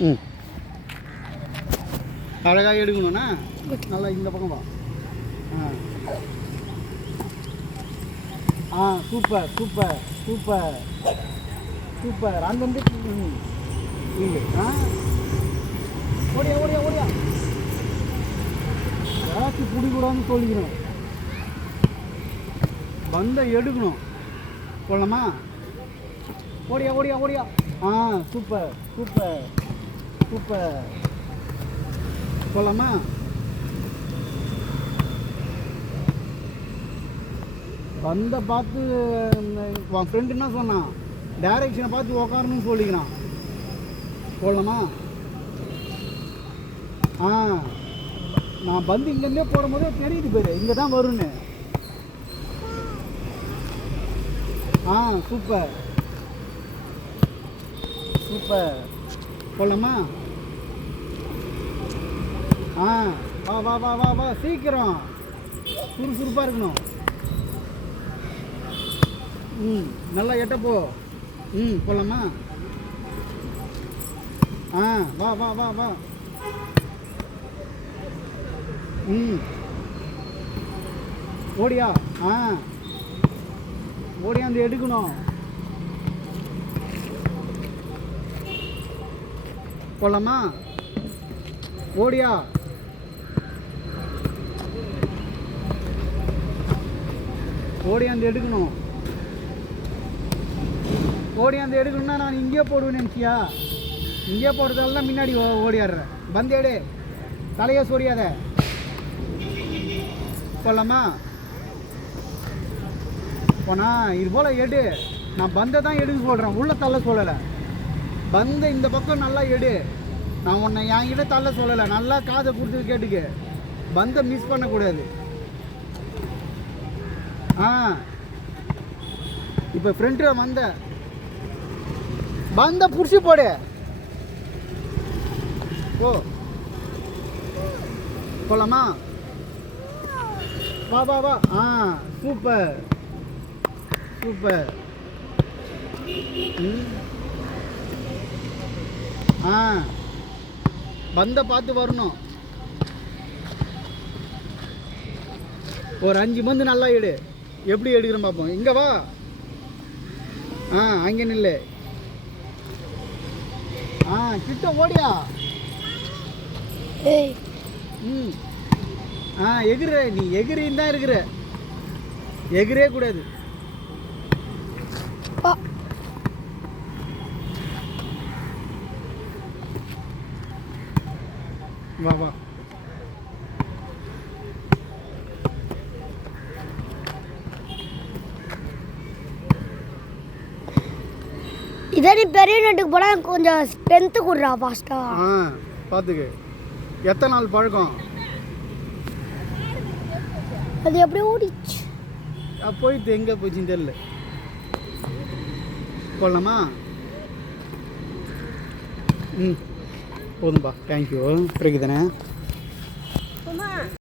ம் அழகாக எடுக்கணும்னா நல்லா இந்த பக்கம் வா. Super super super super. அங்கேருந்து ஓடியா ஓடியா ஓடியா. ஏதாச்சும் பிடிக்கூடாதுன்னு சொல்லிக்கணும். பந்தை எடுக்கணும். போடலாமா? ஓடியா ஓடியா ஓடியா. Super super super. போடலாமா? பந்தை பார்த்து உன் ஃப்ரெண்டு என்ன சொன்னான், டைரக்ஷனை பார்த்து உக்காரணும்னு சொல்லிக்கிறான். போடலாமா? நான் பந்து இங்கேருந்தே போடும்போதே தெரியுது பேர் இங்கே தான் வரும்னு. Super super. போடலாமா? வா வா வா வா வா சீக்கிரம். சுறுசுறுப்பாக இருக்கணும். நல்லா எட்டப்போ. போடலாமா? வா வா வா வா. ஓடியா. ஓடியாந்து எடுக்கணும். போடலாமா? ஓடியா. ஓடியாந்து எடுக்கணும். ஓடியாந்து எடுக்கணும்னா நான் இங்கேயே போடுவேன் நினச்சியா? இங்கேயே போடுறதால தான் முன்னாடி ஓடியாடுறேன். பந்து எடு, தலையை சொரியாத. போடலாமா? போனா இது போல் எடு. நான் பந்தை தான் எடுக்க சொல்கிறேன், உள்ள தள்ள சொல்லலை. பந்தை இந்த பக்கம் நல்லா எடு. நான் உன்னை என்கிட்ட தள்ள சொல்லலை. நல்லா காதை கொடுத்து கேட்டுக்க. பந்தை மிஸ் பண்ணக்கூடாது. இப்போ ஃப்ரெண்ட்டில் பந்தை பிடிச்சி போடு. போகலாமா? வா வா வா. Super super. பந்தை பார்த்து வரணும். ஒரு 5 பந்து நல்லா எடு. எப்படி எடுக்கிறேன் பார்ப்போம். இங்கே வா. அங்கே நில்லு. கிட்ட ஓடியா. எகிற. நீ எகிரின்னு தான் இருக்கிற. எகிரே கூடாது. வா வா. இதே நீ பெரிய நட்டுக்கு போனால் கொஞ்சம் ஸ்ட்ரென்த்து கொடுறா ஃபாஸ்ட்டாக. பார்த்துக்கு. எத்தனை நாள் பழக்கம்? அது எப்படியே ஓடிச்சு. போயிட்டு எங்கே போச்சுன்னு தெரியல. போடலாமா? போதும்பா. தேங்க்யூ. பிறகு தானே